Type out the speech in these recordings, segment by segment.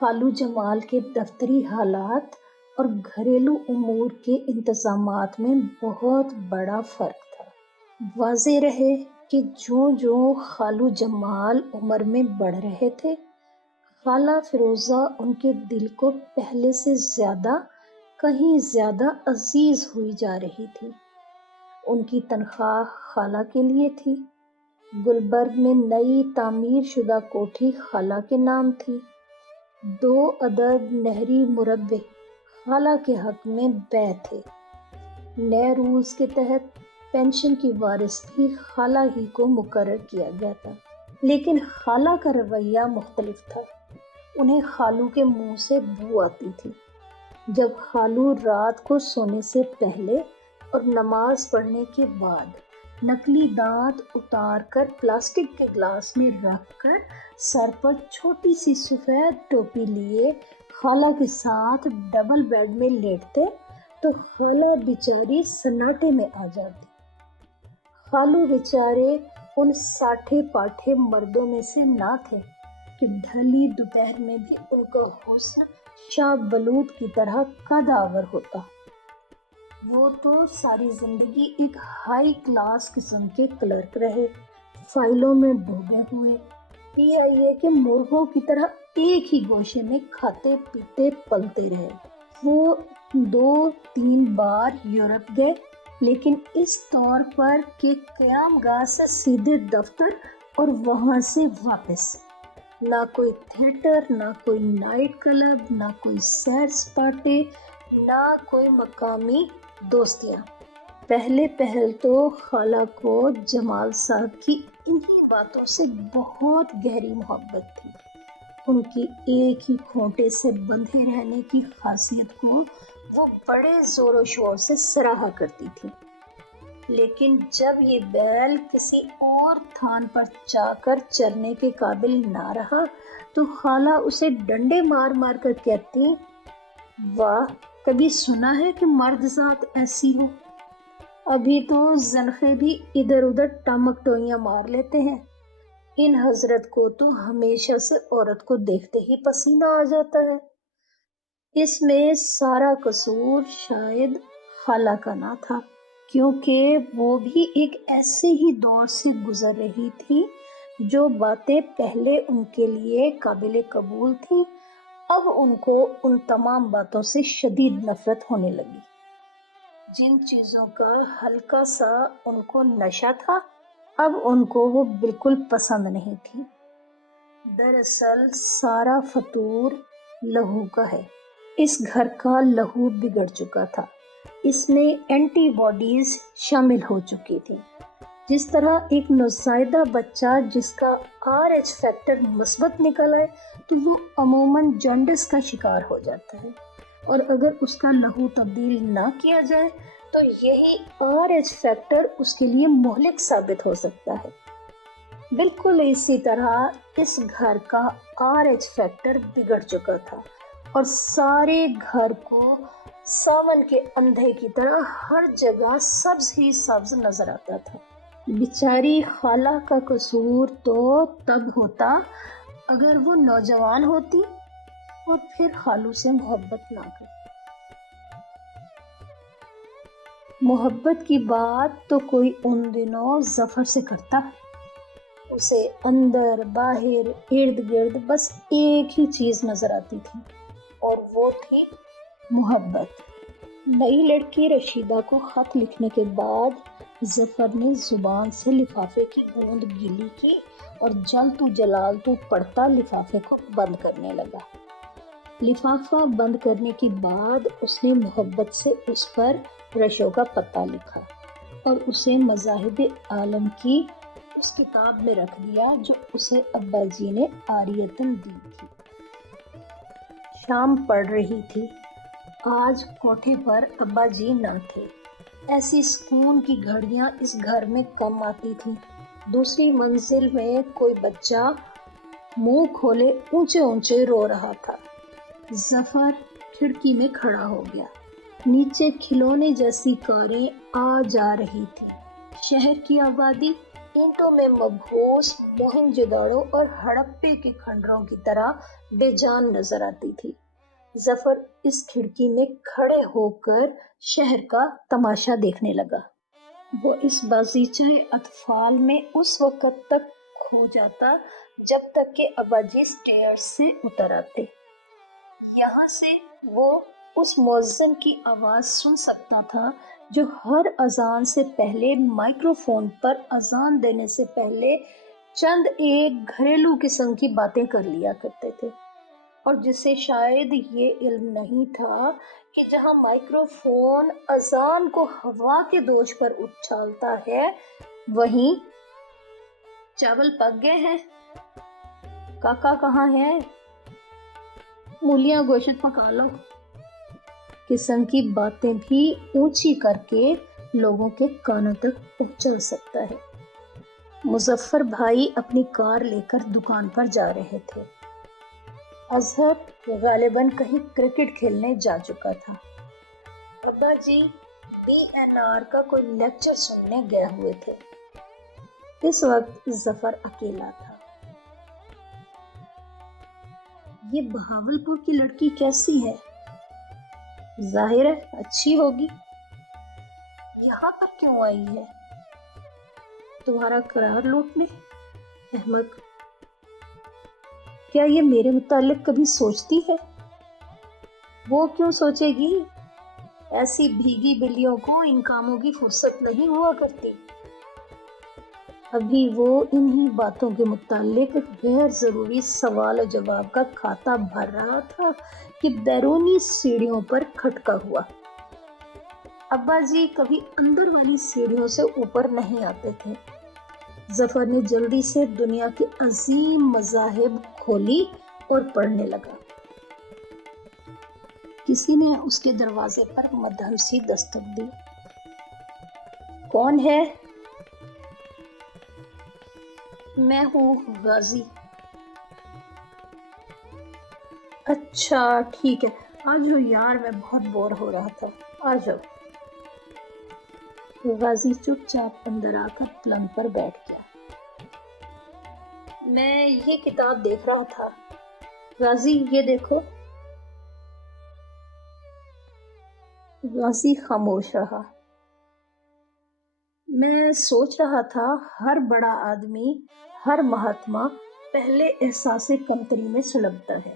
خالو جمال کے دفتری حالات اور گھریلو امور کے انتظامات میں بہت بڑا فرق تھا۔ واضح رہے کہ جو خالو جمال عمر میں بڑھ رہے تھے، خالہ فیروزہ ان کے دل کو پہلے سے کہیں زیادہ عزیز ہوئی جا رہی تھی۔ ان کی تنخواہ خالہ کے لیے تھی۔ گلبرگ میں نئی تعمیر شدہ کوٹھی خالہ کے نام تھی۔ 2 عدد نہری مربع خالہ کے حق میں بیع تھے۔ نئے رولز کے تحت پینشن کی وارث بھی خالہ ہی کو مقرر کیا گیا تھا، لیکن خالہ کا رویہ مختلف تھا۔ انہیں خالو کے منہ سے بو آتی تھی۔ جب خالو رات کو سونے سے پہلے اور نماز پڑھنے کے بعد نکلی دانت اتار کر پلاسٹک کے گلاس میں رکھ کر سر پر چھوٹی سی سفید ٹوپی لیے خالہ کے ساتھ ڈبل بیڈ میں لیٹتے تو خالہ بیچاری سناٹے میں آ جاتی۔ خالو بیچارے ان ساٹھے پاٹھے مردوں میں سے نہ تھے کہ ڈھلی دوپہر میں بھی ان کا حسن شاہ بلوط کی طرح قد آور ہوتا۔ وہ تو ساری زندگی ایک ہائی کلاس قسم کے کلرک رہے، فائلوں میں ڈوبے ہوئے، PIA کے مرغوں کی طرح ایک ہی گوشے میں کھاتے پیتے پلتے رہے۔ وہ 2-3 بار یورپ گئے، لیکن اس طور پر کہ قیام گاہ سے سیدھے دفتر اور وہاں سے واپس۔ نہ کوئی تھیٹر، نہ کوئی نائٹ کلب، نہ کوئی سیر سپاٹے، نہ کوئی مقامی دوستیاں۔ پہل تو خالہ کو جمال صاحب کی انہی باتوں سے بہت گہری محبت تھی۔ ان کی ایک ہی کھوٹے سے بندھے رہنے کی خاصیت کو وہ بڑے زور و شور سے سراہا کرتی تھی، لیکن جب یہ بیل کسی اور تھان پر جا کر چرنے کے قابل نہ رہا تو خالہ اسے ڈنڈے مار مار کر کہتی، واہ، کبھی سنا ہے کہ مرد ذات ایسی ہو؟ ابھی تو زنخے بھی ادھر ادھر ٹامک ٹوئیاں مار لیتے ہیں۔ ان حضرت کو تو ہمیشہ سے عورت کو دیکھتے ہی پسینہ آ جاتا ہے۔ اس میں سارا قصور شاید خالہ کا نہ تھا، کیونکہ وہ بھی ایک ایسے ہی دور سے گزر رہی تھی۔ جو باتیں پہلے ان کے لیے قابل قبول تھی، اب ان کو ان تمام باتوں سے شدید نفرت ہونے لگی۔ جن چیزوں کا ہلکا سا ان کو نشہ تھا، اب ان کو وہ بالکل پسند نہیں تھی۔ دراصل سارا فطور لہو کا ہے۔ اس گھر کا لہو بگڑ چکا تھا، اس میں اینٹی باڈیز شامل ہو چکی تھی۔ جس طرح ایک نوزائیدہ بچہ جس کا RH فیکٹر مثبت نکل آئے تو وہ عموماً جانڈس کا شکار ہو جاتا ہے، اور اگر اس کا لہو تبدیل نہ کیا جائے تو یہی RH فیکٹر اس کے لیے مہلک ثابت ہو سکتا ہے۔ بالکل اسی طرح اس گھر کا RH فیکٹر بگڑ چکا تھا اور سارے گھر کو ساون کے اندھے کی طرح ہر جگہ سبز ہی سبز نظر آتا تھا۔ بیچاری خالہ کا قصور تو تب ہوتا اگر وہ نوجوان ہوتی اور پھر خالو سے محبت نہ کرتی۔ محبت کی بات تو کوئی ان دنوں ظفر سے کرتا، اسے اندر باہر ارد گرد بس ایک ہی چیز نظر آتی تھی، اور وہ تھی محبت۔ نئی لڑکی رشیدہ کو خط لکھنے کے بعد ظفر نے زبان سے لفافے کی گوند گیلی کی اور جلتو جلالتو پڑھتا لفافے کو بند کرنے لگا۔ لفافہ بند کرنے کے بعد اس نے محبت سے اس پر رشو کا پتہ لکھا اور اسے مذاہب عالم کی اس کتاب میں رکھ دیا جو اسے ابا جی نے عاریتاً دی تھی۔ شام پڑ رہی تھی۔ آج کوٹھے پر ابا جی نہ تھے۔ ایسی سکون کی گھڑیاں اس گھر میں کم آتی تھیں۔ دوسری منزل میں کوئی بچہ منہ کھولے اونچے اونچے رو رہا تھا۔ ظفر کھڑکی میں کھڑا ہو گیا۔ نیچے کھلونے جیسی کاریں آ جا رہی تھی۔ شہر کی آبادی اینٹوں میں مبہوس موہنجودڑو اور ہڑپے کے کھنڈروں کی طرح بے جان نظر آتی تھی۔ ظفر اس کھڑکی میں کھڑے ہو کر شہر کا تماشا دیکھنے لگا۔ وہ اس بازیچہ اطفال میں اس وقت تک کھو جاتا جب تک کہ اباجی اسٹیئرز سے اتر آتے۔ یہاں سے وہ اس مؤذن کی آواز سن سکتا تھا جو ہر اذان سے پہلے مائکرو فون پر اذان دینے سے پہلے چند ایک گھریلو قسم کی باتیں کر لیا کرتے تھے، اور جسے شاید یہ علم نہیں تھا کہ جہاں مائکرو فون اذان کو ہوا کے دوش پر اچھالتا ہے، وہیں چاول پک گئے ہیں، کاکا کہاں ہے، مولیاں گوشت پکا لو قسم کی باتیں بھی اونچی کر کے لوگوں کے کانوں تک پہنچا سکتا ہے۔ مظفر بھائی اپنی کار لے کر دکان پر جا رہے تھے۔ اظہر غالباً کہیں کرکٹ کھیلنے جا چکا تھا۔ ابا جی BNR کا کوئی لیکچر سننے گئے ہوئے تھے۔ اس وقت ظفر اکیلا تھا۔ یہ بہاولپور کی لڑکی کیسی ہے؟ ظاہر ہے اچھی ہوگی۔ یہاں پر کیوں آئی ہے؟ تمہارا قرار لوٹنے؟ احمق، کیا یہ میرے متعلق کبھی سوچتی ہے؟ وہ کیوں سوچے گی؟ ایسی بھیگی بلیوں کو ان کاموں کی فرصت نہیں ہوا کرتی۔ ابھی وہ انہی باتوں کے متعلق غیر ضروری سوال و جواب کا کھاتا بھر رہا تھا کہ بیرونی سیڑھیوں پر کھٹکا ہوا۔ ابا جی کبھی اندر والی سیڑھیوں سے اوپر نہیں آتے تھے۔ ظفر نے جلدی سے دنیا کے عظیم مذاہب کھولی اور پڑھنے لگا۔ کسی نے اس کے دروازے پر مدھم سی دستک دی۔ کون ہے؟ میں ہوں غازی۔ اچھا ٹھیک ہے، آ جاؤ یار، میں بہت بور ہو رہا تھا، آ جاؤ۔ غازی چپ چاپ اندر آ کر پلنگ پر بیٹھ گیا۔ میں یہ کتاب دیکھ رہا تھا۔ غازی یہ دیکھو۔ غازی خاموش رہا۔ میں سوچ رہا تھا ہر بڑا آدمی، ہر مہاتما پہلے احساس کمتری میں سلگتا ہے،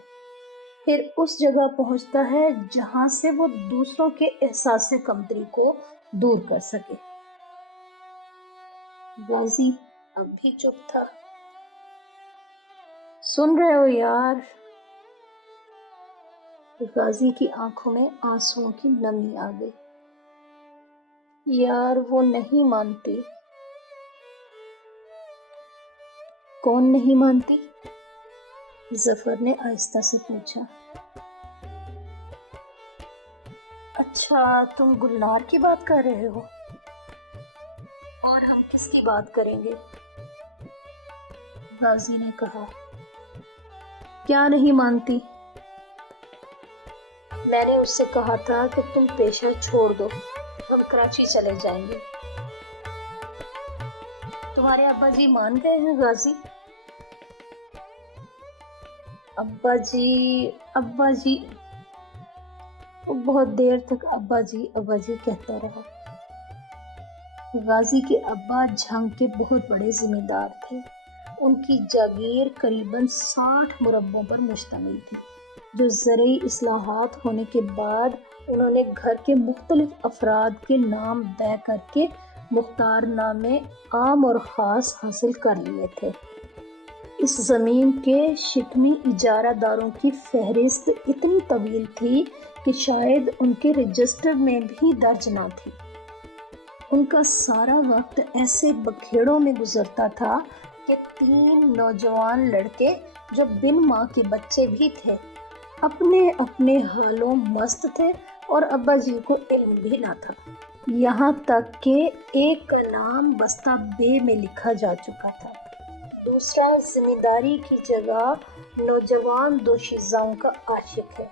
پھر اس جگہ پہنچتا ہے جہاں سے وہ دوسروں کے احساس کمتری کو دور کر سکے۔ غازی اب بھی چپ تھا۔ سن رہے ہو یار؟ غازی کی آنکھوں میں آنسوؤں کی نمی آ گئی۔ یار وہ نہیں مانتی۔ کون نہیں مانتی؟ ظفر نے آہستہ سے پوچھا۔ اچھا تم گلنار کی بات کر رہے ہو؟ اور ہم کس کی بات کریں گے؟ غازی نے کہا۔ کیا نہیں مانتی؟ میں نے اس سے کہا تھا کہ تم پیشہ چھوڑ دو، ہم کراچی چلے جائیں گے۔ تمہارے ابا جی مان گئے ہیں غازی؟ ابا جی وہ بہت دیر تک ابا جی کہتا رہا۔ غازی کے ابا جھنگ کے بہت بڑے ذمہ دار تھے۔ ان کی جاگیر قریباً 60 مربوں پر مشتمل تھی، جو زرعی اصلاحات ہونے کے بعد انہوں نے گھر کے مختلف افراد کے نام طے کر کے مختار نامے عام اور خاص حاصل کر لیے تھے۔ اس زمین کے شکمی اجارہ داروں کی فہرست اتنی طویل تھی کہ شاید ان کے رجسٹر میں بھی درج نہ تھی۔ ان کا سارا وقت ایسے بکھیڑوں میں گزرتا تھا کہ 3 نوجوان لڑکے جو بن ماں کے بچے بھی تھے، اپنے اپنے حالوں مست تھے اور ابا جی کو علم بھی نہ تھا۔ یہاں تک کہ ایک کا نام بستہ بے میں لکھا جا چکا تھا، دوسرا ذمہ داری کی جگہ نوجوان دوشیزاؤں کا عاشق ہے،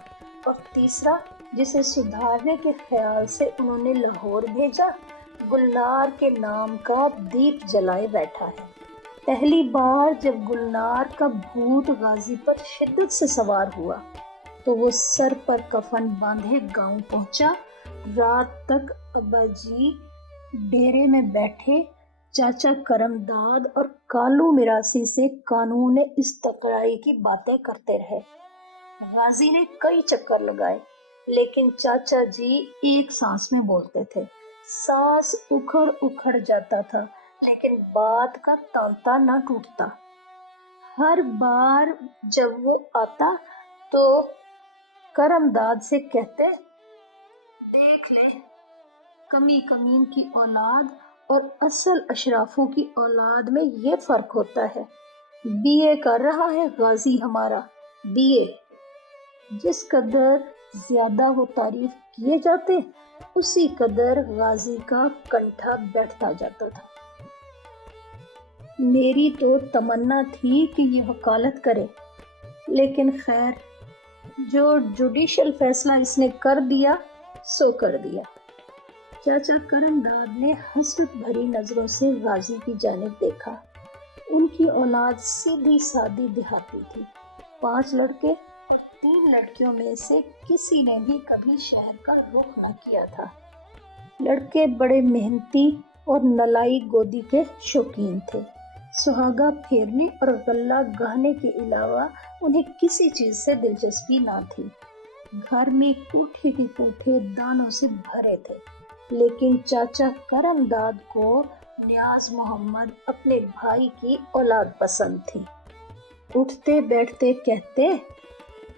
اور تیسرا جسے سدھارنے کے خیال سے انہوں نے لاہور بھیجا گلنار کے نام کا دیپ جلائے بیٹھا ہے۔ پہلی بار جب گلنار کا بھوت غازی پر شدت سے سوار ہوا تو وہ سر پر کفن باندھے گاؤں پہنچا۔ رات تک ابا جی ڈیرے میں بیٹھے چاچا کرم داد اور کالو میراسی سے قانون استقرائی کی باتیں کرتے رہے۔ غازی نے کئی چکر لگائے لیکن چاچا جی ایک سانس میں بولتے تھے۔ سانس اکھڑ اکھڑ جاتا تھا لیکن بات کا تانتا نہ ٹوٹتا۔ ہر بار جب وہ آتا تو کرم داد سے کہتے، دیکھ لے، کمی کمین کی اولاد اور اصل اشرافوں کی اولاد میں یہ فرق ہوتا ہے۔ بی اے کر رہا ہے غازی ہمارا، بی اے۔ جس قدر زیادہ وہ تعریف کیے جاتے اسی قدر غازی کا کنٹھا بیٹھتا جاتا تھا۔ میری تو تمنا تھی کہ یہ وکالت کرے، لیکن خیر، جو جوڈیشل فیصلہ اس نے کر دیا سو کر دیا۔ چاچا کرم داد نے حسرت بھری نظروں سے غازی کی جانب دیکھا۔ ان کی اولاد سیدھی سادی دیہاتی تھی۔ 5 لڑکے اور 3 لڑکیوں میں سے کسی نے بھی کبھی شہر کا رخ نہ کیا تھا۔ لڑکے بڑے محنتی اور نلائی گودی کے شوقین تھے۔ سہاگا پھیرنے اور غلہ گہنے کے علاوہ انہیں کسی چیز سے دلچسپی نہ تھی۔ گھر میں کوٹھے کے کوٹھے دانوں سے بھرے تھے، لیکن چاچا کرم داد کو نیاز محمد اپنے بھائی کی اولاد پسند تھی۔ اٹھتے بیٹھتے کہتے،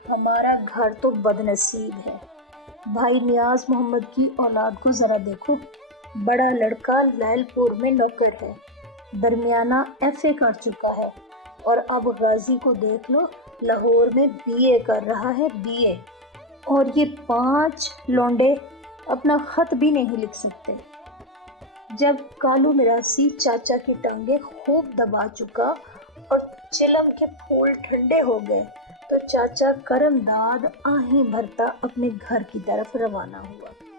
ہمارا گھر تو بد نصیب ہے، بھائی نیاز محمد کی اولاد کو ذرا دیکھو۔ بڑا لڑکا لائل پور میں نوکر ہے، درمیانہ ایف اے کر چکا ہے، اور اب غازی کو دیکھ لو، لاہور میں بی اے کر رہا ہے، بی اے۔ اور یہ 5 لونڈے اپنا خط بھی نہیں لکھ سکتے۔ جب کالو میراسی چاچا کی ٹانگیں خوب دبا چکا اور چلم کے پھول ٹھنڈے ہو گئے تو چاچا کرم داد آہیں بھرتا اپنے گھر کی طرف روانہ ہوا۔